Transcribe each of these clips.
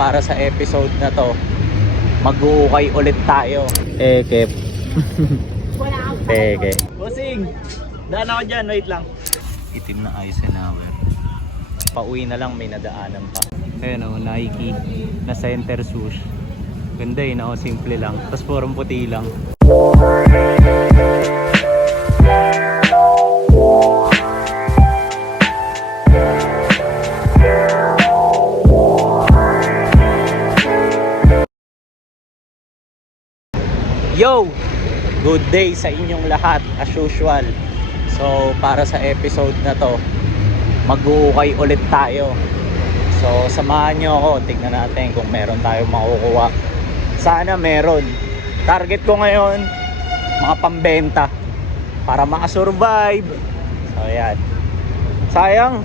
para sa episode na to, mag-uukay ulit tayo. Kep. Teke. Bossing, daan ako dyan, wait lang. Itim na Eisenhower. Pauwi na lang, may nadaanan pa. Ayun o, Nike na center swoosh. Ganda yun o, simple lang. Tapos purong puti lang. Yo! Good day sa inyong lahat as usual. So para sa episode na to, mag-uukay ulit tayo. So samahan nyo ako, tignan natin kung meron tayong makukuha. Sana meron. Target ko ngayon, mga pambenta para makasurvive. So yan. Sayang,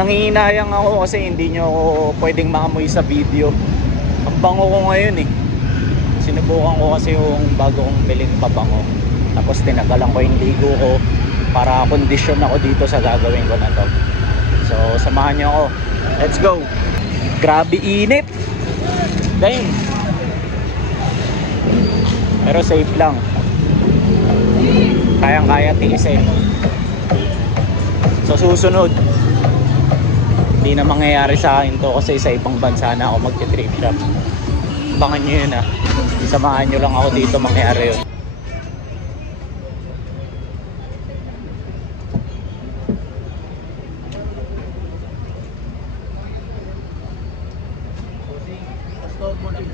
nangihinayang ako kasi hindi nyo ako pwedeng maamoy sa video. Ang bango ko ngayon eh. Sinubukan ko kasi yung bago kong biling pabango. Tapos tinagalan ko yung ligo ko para kondisyon ako dito sa gagawin ko na to. So samahan nyo ako. Let's go. Grabe init. Dang. Pero safe lang. Kayang-kaya tiisin. So susunod, hindi na mangyayari sa akin to kasi sa ibang bansa na ako magti-trip shop. Abangan nyo yun ah. Samahan nyo lang ako dito, mangyari yun.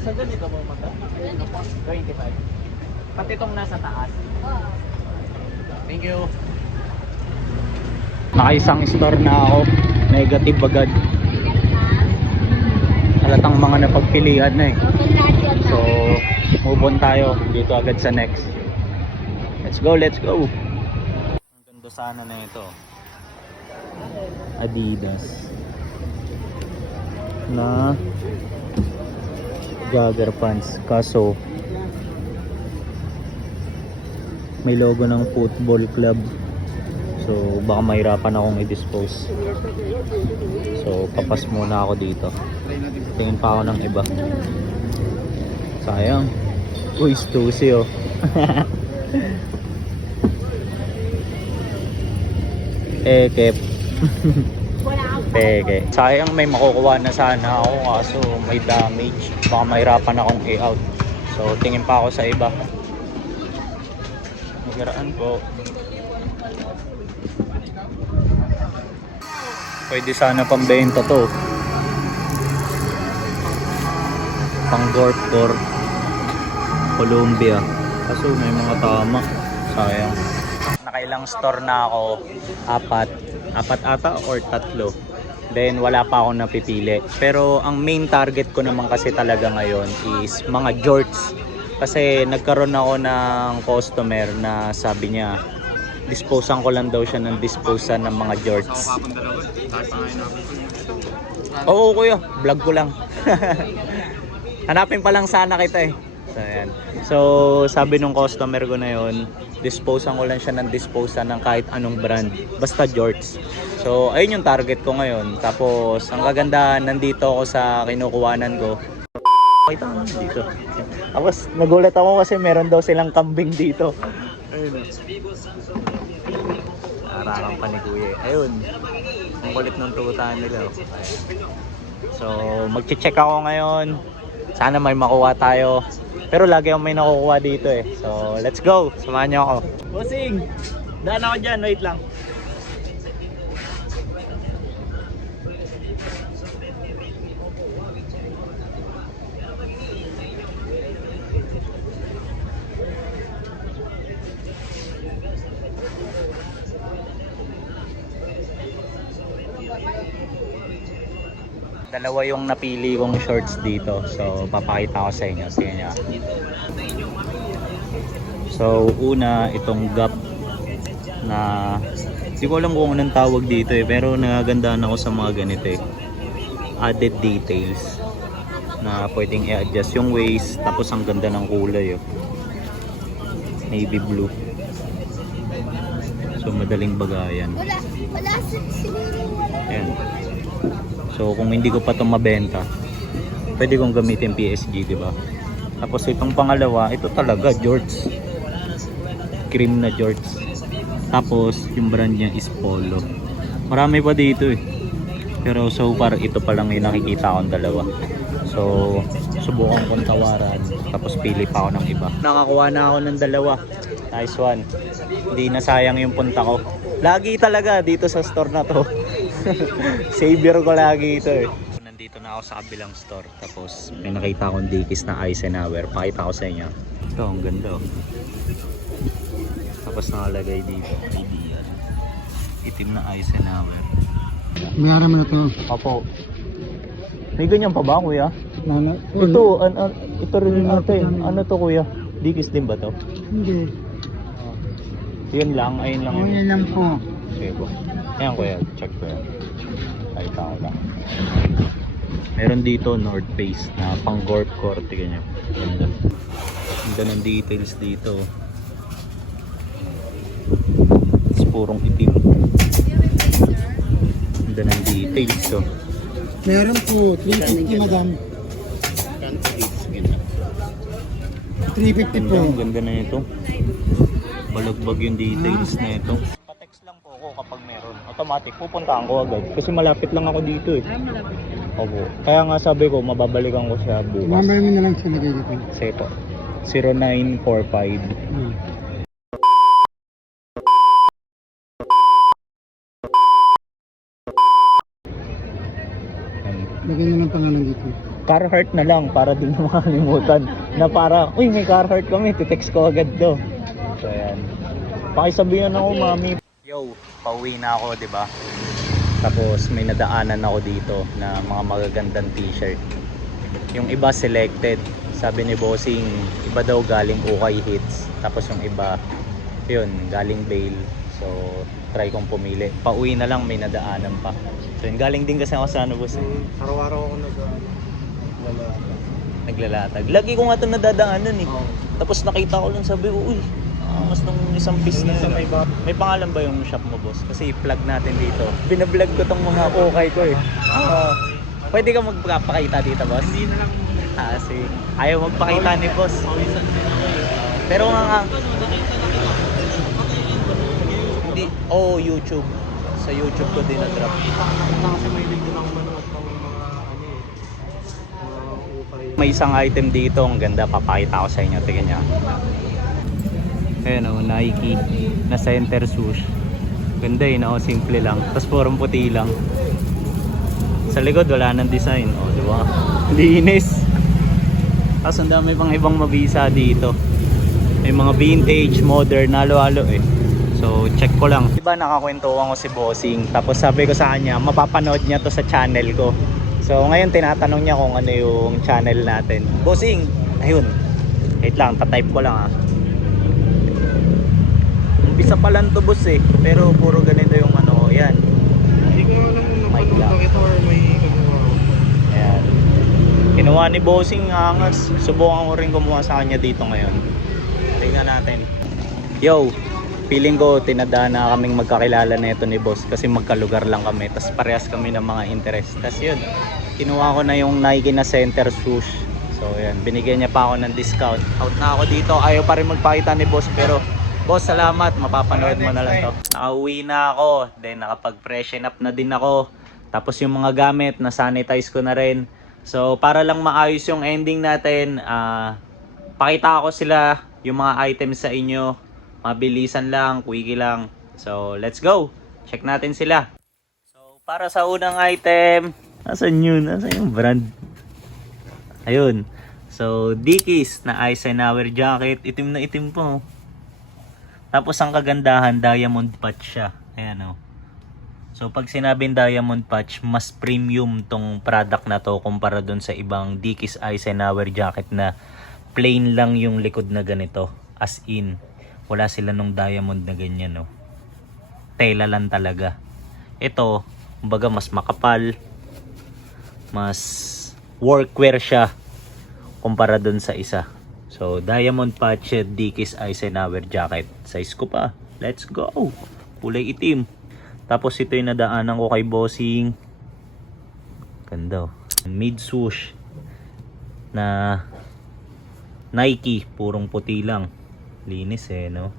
Sa ganito mo mata? 25. Pati itong nasa taas. Thank you. Nakaisang store na ako. Negative agad. Halatang mga napagpilian na eh. So move on tayo dito agad sa next. Let's go, let's go. Ang ganda sana na ito. Adidas na jogger pants, kaso may logo ng football club. So baka mahirapan akong i-dispose. So papas muna ako dito. Tingin pa ako ng iba. Sayang. Uy, stussy oh. Kep. Teke. Sayang, may makukuha na sana ako kaso may damage. Baka mahirapan akong i-out. So tingin pa ako sa iba. Nagaraan po. Pwede sana pambenta to. Pang Gorp Columbia. Kaso may mga tama. Sayang. Nakailang store na ako. Apat ata or tatlo. Then wala pa akong napipili. Pero ang main target ko naman kasi talaga ngayon is mga jorts. Kasi nagkaroon ako ng customer na sabi niya disposan ko lang daw siya ng disposan ng mga jorts. Oo kuya, vlog ko lang. Hanapin pa lang sana kita eh. So ayan. So sabi nung customer ko na yon, disposan ko lang siya ng disposan ng kahit anong brand, basta jorts. So ayun yung target ko ngayon. Tapos ang kagandahan, nandito ako sa kinukuhanan ko. Kita mo dito. Tapos nagulat ako kasi meron daw silang kambing dito. Ayun. Arakan pa ni kuya. Ayun. Ang kulit ng tutaan nila. Ayun. So magche-check ako ngayon. Sana may makuha tayo. Pero lagi akong may nakukuha dito eh. So let's go. Samahan niyo ako. Bossing, daan ako dyan. Wait lang. Dalawa yung napili kong shorts dito. So papakita ko sa inyo. Tingnan nyo. So una, itong Gap na hindi ko alam kung anong tawag dito eh. Pero nagagandaan ako sa mga ganito eh. Added details na pwedeng i-adjust yung waist. Tapos ang ganda ng kulay oh. Navy blue. So madaling bagayan. Ayan. So kung hindi ko pa ito mabenta, pwede kong gamitin PSG, di ba? Tapos itong pangalawa, ito talaga Jorts. Cream na Jorts. Tapos yung brand niya is Polo. Marami pa dito eh. Pero so far ito pa lang yung nakikita akong dalawa. So subukan kong tawaran. Tapos pili pa ako ng iba. Nakakuha na ako ng dalawa. Nice one. Hindi na sayang yung punta ko. Lagi talaga dito sa store na to. Savior ko lagi ito eh. Nandito na ako sa kabilang store. Tapos may nakita akong Dickies na Eisenhower. Pakita ko sa inyo. Ito, ang ganda oh. Tapos nakalagay dito. Ideal. Itim na Eisenhower. Mayroon mo na to. Opo. May ganyan pa ba kuya? Nana? Ito, ito rin natin. Ano to kuya? Dickies din ba to? Hindi. Yun lang, ayun lang yun. Yan lang po. Sige po. Ayan kuya, check ko yan. Kahit ako lang. Meron dito North Face na pang Gorp-Core. Tignan nyo. Ganda. Ganda ng details dito. It's purong itim. Ganda ng details to. Meron po. 350 madam. 350 po. Ang ganda na ito. Balagbag yung details na ito. Pa-text lang po ako kapag meron. Automatic, pupuntahan ko agad. Kasi malapit lang ako dito eh. Opo. Kaya nga sabi ko, mababalikan ko siya bukas. Mamaya mo na lang siya lagay dito. Sige po. 0945. Hmm. Lagay na lang pangalan dito. Carhartt na lang para di na makalimutan. Na para, uy may Carhartt kami, titext ko agad do. So ayan. Pakisabihan ako mami. Yo, pauwi na ako 'di ba? Tapos may nadaanan ako dito na mga magagandang t-shirt. Yung iba selected. Sabi ni Bossing, iba daw galing Ukay Hits. Tapos yung iba, yun, galing Bale. So, try kong pumili. Pauwi na lang, may nadaanan pa. So, yun, galing din kasi ako sa ano, boss. Araw-araw ako Naglalatag. Lagi ko nga ito nadadaanan eh. Tapos nakita ko lang, sabi ko, uy, mas nung isang piece na yun. May pangalan ba yung shop mo, boss? Kasi i-plug natin dito. Binablog ko tong mga ukay ko eh. Pwede ka magpakita dito, boss? Hindi na lang. Kasi ayaw magpakita ni boss. Pero nga hindi, YouTube. Sa YouTube ko din na-drop. Kasi may link din ako manood ng mga ukay. May isang item dito, ang ganda, papakita ko sa inyo. Tingnan niyo. Ayan o, Nike na center swoosh. Ganda yun, simple lang. Tapos purong puti lang. Sa likod wala nang design. O, di ba? Linis. Tapos ang dami pang ibang mabisa dito. May mga vintage, modern, halo-halo eh. So check ko lang. Diba nakakwentuhan ko si Bossing. Tapos sabi ko sa kanya, mapapanood niya to sa channel ko. So ngayon tinatanong niya kung ano yung channel natin. Bossing, ayun. Wait lang, tatype ko lang ah. Umpisa pa lang to boss eh. Pero puro ganito yung ano, yan. Hindi ko alam kung ito or may kagawa. Ayan. Kinuha ni Bossing angas. Subukan ko rin kumuha sa kanya dito ngayon. Tingnan natin. Yo, feeling ko tinadaan na kaming magkakilala na ito ni boss kasi magkalugar lang kami. Tapos parehas kami ng mga interest. Tapos yun, kinuha ko na yung Nike na center swoosh. So yan, binigyan niya pa ako ng discount. Out na ako dito. Ayaw pa rin magpakita ni boss pero boss, salamat. Mapapanood mo na lang to. Nakauwi na ako. Then nakapag-freshen up na din ako. Tapos yung mga gamit, na-sanitize ko na rin. So para lang maayos yung ending natin, pakita ko sila yung mga items sa inyo. Mabilisan lang, quickie lang. So let's go. Check natin sila. So para sa unang item, nasan yun? Nasan yung brand? Ayun. So Dickies na Eisenhower jacket. Itim na itim po. Tapos ang kagandahan, diamond patch siya. Ayan o. So pag sinabing diamond patch, mas premium tong product na to kumpara dun sa ibang Dickies Eisenhower jacket na plain lang yung likod na ganito. As in, wala sila nung diamond na ganyan no. Tela lang talaga. Ito, kumbaga mas makapal, mas workwear siya kumpara dun sa isa. So diamond patch Dickies Eisenhower jacket. Size ko pa. Let's go. Kulay itim. Tapos ito yung nadaanan ko kay Bossing. Ganda. Mid swoosh. na Nike, purong puti lang. Linis eh, no?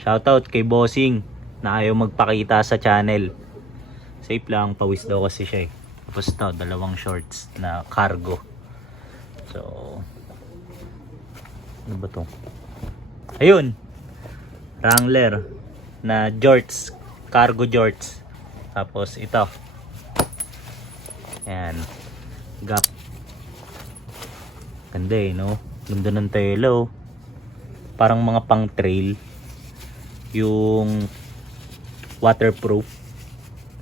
Shoutout kay Bossing na ayaw magpakita sa channel. Safe lang, pawis daw kasi siya eh. Tapos to, dalawang shorts na cargo. So, ano ba to? Ayun, Wrangler na jorts, cargo jorts. Tapos ito, ayan, Gap. Ganda eh, no? Ganda ng tela oh. Parang mga pang trail. Yung waterproof.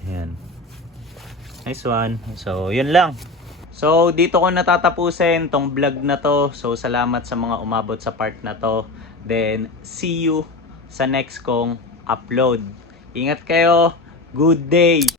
Ayan. Nice one. So, yun lang. So, dito ko natatapusin tong vlog na to. So, salamat sa mga umabot sa part na to. Then, see you sa next kong upload. Ingat kayo. Good day!